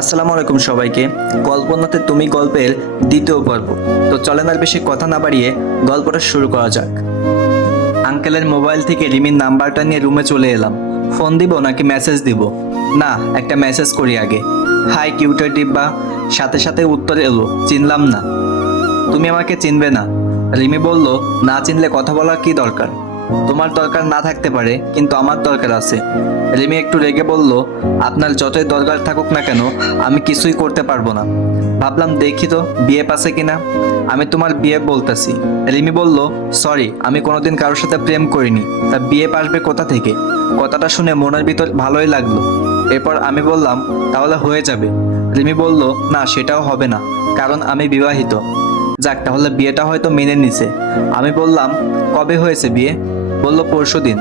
আসসালামু আলাইকুম সবাইকে। গল্পনাতে তুমি গল্পের দ্বিতীয় পর্ব। তো চলেন আর বেশি কথা না বাড়িয়ে গল্পটা শুরু করা যাক। আঙ্কেলের মোবাইল থেকে রিমির নাম্বারটা নিয়ে রুমে চলে এলাম। ফোন দিব নাকি মেসেজ দিব? না, একটা মেসেজ করি আগে। হাই, কিউটার ডিব্বা। সাথে সাথে উত্তর এলো, চিনলাম না। তুমি আমাকে চিনবে না। রিমি বলল, না চিনলে কথা বলার কি দরকার? তোমার দরকার না থাকতে পারে, কিন্তু আমার দরকার আছে। রিমি একটু রেগে বলল, আপনার যতই দরকার থাকুক না কেন, আমি কিছুই করতে পারব না। ভাবলাম দেখি তো, বিয়ে পাশে কিনা আমি তোমার বিয়ে বলতেছি। রিমি বলল, সরি, আমি কোনোদিন কারোর সাথে প্রেম করিনি। তা বিয়ে পাসবে কোথা থেকে? কথাটা শুনে মনের ভিতর ভালোই লাগল। এরপর আমি বললাম, তাহলে হয়ে যাবে। রিমি বলল, না, সেটাও হবে না, কারণ আমি বিবাহিত। যাক, তাহলে বিয়েটা হয়তো মেনে নিছে। আমি বললাম, কবে হয়েছে বিয়ে? বলল, পরশু দিন।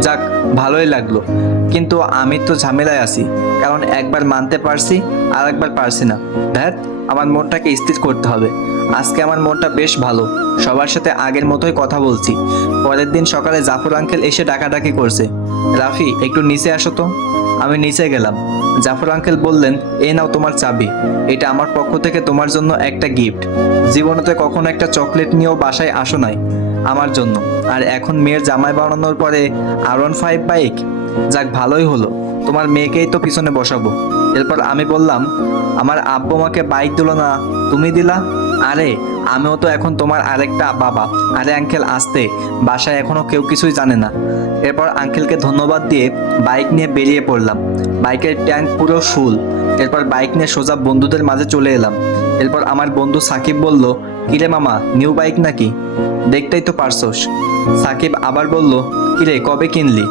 যাক, ভালোই লাগল। কিন্তু আমি তো ঝামেলায় আছি, কারণ একবার মানতে পারছি আর একবার পারছি না। ধ্যাত আমার মনটাকে স্থির করতে হবে। আজকে আমার মনটা বেশ ভালো। সবার সাথে আগের মতোই কথা বলছি। পরের দিন সকালে জাফর আঙ্কেল এসে ডাকাডাকি করছে। রাফি, একটু নিচে আসো তো। আমি নিচে গেলাম। জাফর আঙ্কেল বললেন, এ নাও তোমার চাবি। এটা আমার পক্ষ থেকে তোমার জন্য একটা গিফট। জীবনেতে কখনো একটা চকলেট নিয়েও বাসায় আসো নাই। আমার জন্য। আর এখন মেয়ের জামাই বানানোর পরে আর ওয়ান ফাইভ বাইক যাক, ভালোই হলো। তোমার মেয়েকেই তো পিছনে বসাবো। এরপর আমি বললাম, আমার আব্বু আমাকে বাইক দিল না, তুমি দিলা? আরে, আমিও তো এখন তোমার আরেকটা বাবা। আরে আঙ্কেল আসতে। বাসায় এখনও কেউ কিছুই জানে না। এরপর আঙ্কেলকে ধন্যবাদ দিয়ে বাইক নিয়ে বেরিয়ে পড়লাম। বাইকের ট্যাঙ্ক পুরো ফুল এরপর বাইক নিয়ে সোজা বন্ধুদের মাঝে চলে এলাম। এরপর আমার বন্ধু সাকিব বলল, কিরে মামা নিউ বাইক নাকি? দেখতেই তো পারছোস। সাকিব আবার বলল, কিরে, কবে কিনলি?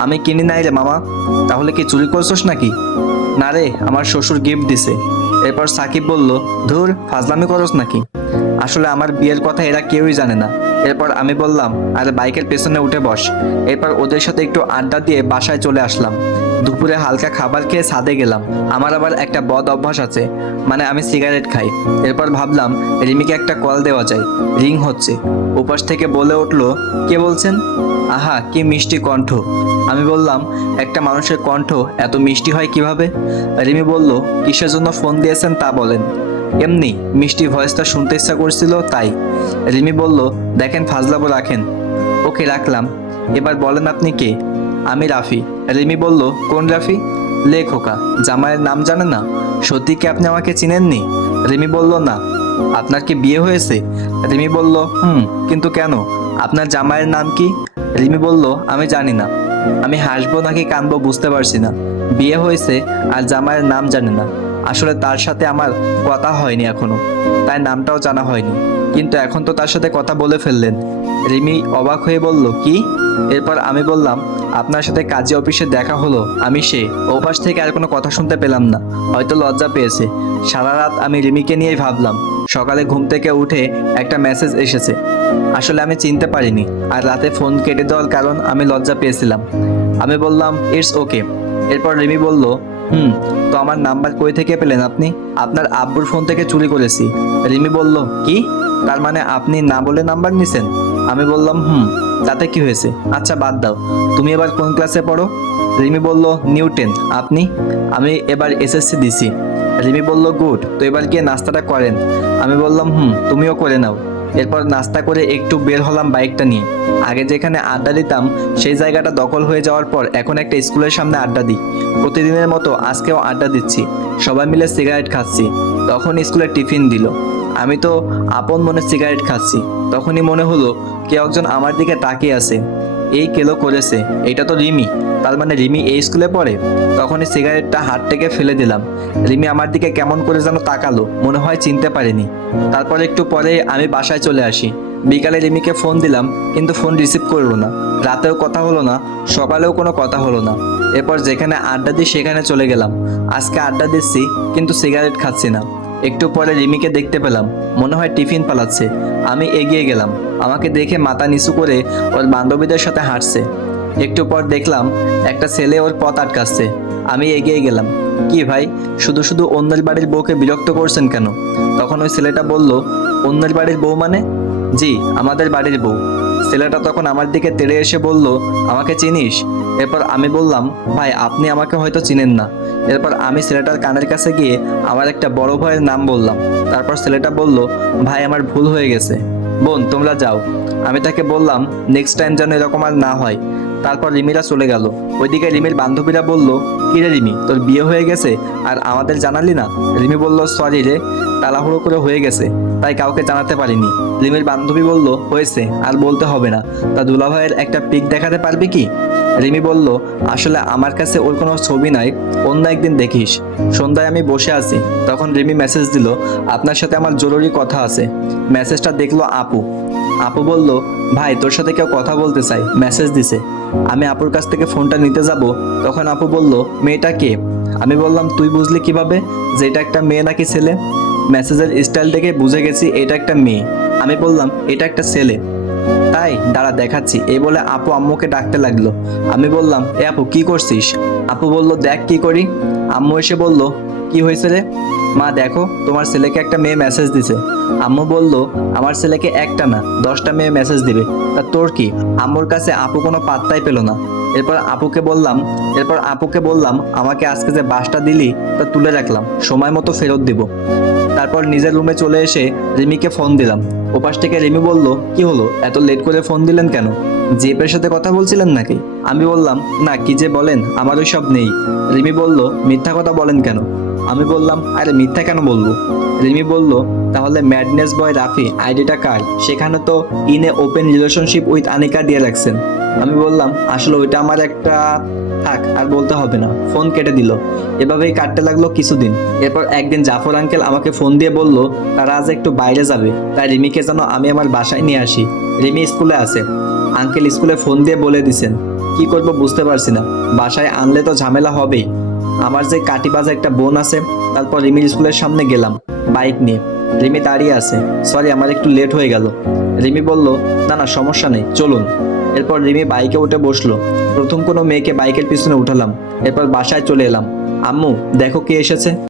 আমি কিনি নাই রে মামা। তাহলে কি চুরি করছোস নাকি? না রে, আমার শ্বশুর গিফট দিছে। এরপর সাকিব বলল, ধুর, ফাজলামি করস নাকি? আসলে আমার বিয়ের কথা এরা কেউই জানে না। এরপর আমি বললাম, আরে, বাইকের পেছনে উঠে বস। এরপর ওদের সাথে একটু আড্ডা দিয়ে বাসায় চলে আসলাম। দুপুরে হালকা খাবার খেয়ে ছাদে গেলাম। আমার আবার একটা বদ অভ্যাস আছে মানে আমি সিগারেট খাই। এরপর ভাবলাম, রিমিকে একটা কল দেওয়া যায়। রিং হচ্ছে। উপাস থেকে বলে উঠল, কে বলছেন? আহা, কি মিষ্টি কণ্ঠ। আমি বললাম, একটা মানুষের কণ্ঠ এত মিষ্টি হয় কীভাবে? রিমি বলল, কিসের জন্য ফোন দিয়েছেন তা বলেন। এমনি, মিষ্টি ভয়েসটা শুনতে ইচ্ছা করছিল, তাই। রিমি বলল, দেখেন ফাজলাবো রাখেন। ওকে, রাখলাম। এবার বলেন আপনি কে? আমি রাফি। রিমি বলল, কোন রাফি? লে জামাইয়ের নাম জানে না। সত্যি কি আপনি আমাকে চিনেননি? রিমি বলল, না। আপনার কি বিয়ে হয়েছে? রিমি বলল, হুম, কিন্তু কেন? আপনার জামাইয়ের নাম কি? রিমি বলল, আমি জানি না। আমি হাসবো নাকি কানবো বুঝতে পারছি না। বিয়ে হয়েছে আর জামাইয়ের নাম জানে না। আসলে তার সাথে আমার কথা হয়নি এখনও, তাই নামটাও জানা হয়নি। কিন্তু এখন তো তার সাথে কথা বলে ফেললেন। রিমি অবাক হয়ে বলল, কি? এরপর আমি বললাম, আপনার সাথে কাজী অফিসে দেখা হলো, আমি সে। ওপাশ থেকে আর কোনো কথা শুনতে পেলাম না। হয়তো লজ্জা পেয়েছে। সারা রাত আমি রিমিকে নিয়েই ভাবলাম। সকালে ঘুম থেকে উঠে একটা মেসেজ এসেছে। আসলে আমি চিনতে পারিনি, আর রাতে ফোন কেটে দেওয়ার কারণ আমি লজ্জা পেয়েছিলাম। আমি বললাম, ইটস ওকে। এরপর রিমি বলল হুম, তো আমার নাম্বার কই থেকে পেলেন আপনি? আপনার আব্বুর ফোন থেকে চুরি করেছি। রিমি বলল, কি? তার মানে আপনি না বলে নাম্বার নিছেন? আমি বললাম, হুম, তাতে কি হয়েছে? আচ্ছা বাদ দাও। তুমি এবার কোন ক্লাসে পড়ো? রিমি বলল নিউ টেন আপনি? আমি এবার এসএসসি দিছি। রিমি বলল, গুড। তো এবার গিয়ে নাস্তাটা করেন। আমি বললাম, হুম, তুমিও করে নাও। এরপর নাস্তা করে একটু বের হলাম বাইকটা নিয়ে। আগে যেখানে আড্ডা দিতাম, সেই জায়গাটা দখল হয়ে যাওয়ার পর এখন একটা স্কুলের সামনে আড্ডা দিই। প্রতিদিনের মতো আজকেও আড্ডা দিচ্ছি। সবাই মিলে সিগারেট খাচ্ছি। তখন স্কুলে টিফিন দিল। আমি তো আপন মনে সিগারেট খাচ্ছি। তখনই মনে হলো কেউ একজন আমার দিকে তাকিয়ে আছে। এই কেলো করেছে, এটা তো রিমি। তার মানে রিমি এই স্কুলে পড়ে? তখনই সিগারেটটা হাত থেকে ফেলে দিলাম। রিমি আমার দিকে কেমন করে যেন তাকালো, মনে হয় চিনতে পারিনি। তারপর একটু পরে আমি বাসায় চলে আসি। বিকালে রিমিকে ফোন দিলাম, কিন্তু ফোন রিসিভ করল না। রাতেও কথা হলো না, সকালেও কোনো কথা হলো না। এরপর যেখানে আড্ডা দিই সেখানে চলে গেলাম। আজকে আড্ডা দিচ্ছি, কিন্তু সিগারেট খাচ্ছি না। একটু পরে রিমিকে দেখতে পেলাম। মনে হয় টিফিন পালাচ্ছে। আমি এগিয়ে গেলাম। আমাকে দেখে মাথা নিচু করে ওর বান্ধবীদের সাথে হাঁটছে। একটু পর দেখলাম একটা ছেলে ওর পথ আটকাচ্ছে। আমি এগিয়ে গেলাম। কি ভাই, শুধু শুধু অন্যের বাড়ির বউকে বিরক্ত করছেন কেন? তখন ওই ছেলেটা বলল, অন্যের বাড়ির বউ মানে? জি, আমাদের বাড়ির বউ। ছেলেটা তখন আমার দিকে তেড়ে এসে বলল, আমাকে চিনিস? এরপর আমি বললাম, ভাই, আপনি আমাকে হয়তো চিনেন না। এরপর আমি ছেলেটার কানের কাছে গিয়ে আমার একটা বড় ভাইয়ের নাম বললাম। তারপর ছেলেটা বলল, ভাই, আমার ভুল হয়ে গেছে। বোন, তোমরা যাও। আমি তাকে বললাম নেক্সট টাইম যেন এরকম আর না হয়। তারপর রিমিরা চলে গেল। ওইদিকে রিমির বান্ধবীরা বলল কিরে রিমি, তোর বিয়ে হয়ে গেছে? আর আমাদের জানালি না? রিমি বলল, সরি রে। তাড়াহুড়ো করে হয়ে গেছে, তাই কাউকে জানাতে পারিনি। রিমির বান্ধবী বলল, হয়েছে, আর বলতে হবে না। তা দুলাভাইয়ের একটা পিক দেখাতে পারবি কি? রিমি বলল, আসলে আমার কাছে ওর কোনো ছবি নাই, অন্য একদিন দেখিস। সন্ধ্যায় আমি বসে আছি, তখন রিমি মেসেজ দিল, আপনার সাথে আমার জরুরি কথা আছে। মেসেজটা দেখল আপু। আপু বলল, ভাই, তোর সাথে কেউ কথা বলতে চাই মেসেজ দিছে। আমি আপুর কাছ থেকে ফোনটা নিতে যাব। তখন আপু বলল, মেয়েটা কে? আমি বললাম, তুই বুঝলি কীভাবে যে এটা একটা মেয়ে নাকি ছেলে? মেসেজের স্টাইল দেখে বুঝে গেছি এটা একটা মেয়ে। আমি বললাম, এটা একটা ছেলে। তাই, দাঁড়া, দেখাচ্ছি। এই বলে আপু আম্মুকে ডাকতে লাগল। আমি বললাম, এ আপু, কি করছিস? আপু বলল, দেখ কি করি। আম্মু এসে বলল, কি হয়েছে রে? মা, দেখো, তোমার ছেলেকে একটা মেয়ে মেসেজ দিছে। আম্মু বলল, আমার ছেলেকে একটা না, দশটা মেয়ে মেসেজ দিবে। তা তোর কি? আম্মুর কাছে আপু কোনো পাত্তাই পেল না। এরপর আপুকে বললাম, এরপর আপুকে বললাম, আমাকে আজকে যে বাসটা দিলি, তা তুলে রাখলাম। সময় মতো ফেরত দিব। তারপর নিজের রুমে চলে এসে রিমিকে ফোন দিলাম। ওপাশ থেকে রিমি বলল, কি হলো? এত লেট করে ফোন দিলেন কেন? জিপের সাথে কথা বলছিলেন নাকি? আমি বললাম, না, কি যে বলেন, আমার ওই সব নেই। রিমি বলল, মিথ্যা কথা বলেন কেন? আমি বললাম, আরে, মিথ্যা কেন বলব? রিমি বলল, তাহলে ম্যাডনেস বয় রাফি আইডিটা কার? সেখানে তো ইনে ওপেন রিলেশনশিপ উইথ আনিকা দিয়ে রাখছেন। আমি বললাম, আসলে ওইটা আমার একটা থাক, আর বলতে হবে না। ফোন কেটে দিল। এভাবেই কাটতে লাগল কিছুদিন। এরপর একদিন জাফর আঙ্কেল আমাকে ফোন দিয়ে বলল, তারা আজ একটু বাইরে যাবে। তাই রিমিকে যেন আমি আমার বাসায় নিয়ে আসি। রিমি স্কুলে আছে। আঙ্কেল স্কুলে ফোন দিয়ে বলে দিছেন। কি করব বুঝতে পারছি না। বাসায় আনলে তো ঝামেলা হবেই। আমার যে কাটিবাজা একটা বোন আছে, তারপর রিমির স্কুলের সামনে গেলাম, বাইক নিয়ে। রিমি দাঁড়িয়ে আছে। সরি, আমার একটু লেট হয়ে গেল। রিমি বলল, না না, সমস্যা নেই, চলুন। এরপর রিমি বাইকে উঠে বসল। প্রথম কোনো মেয়েকে বাইকের পিছনে উঠালাম। এরপর বাসায় চলে এলাম। আম্মু, দেখো কে এসেছে।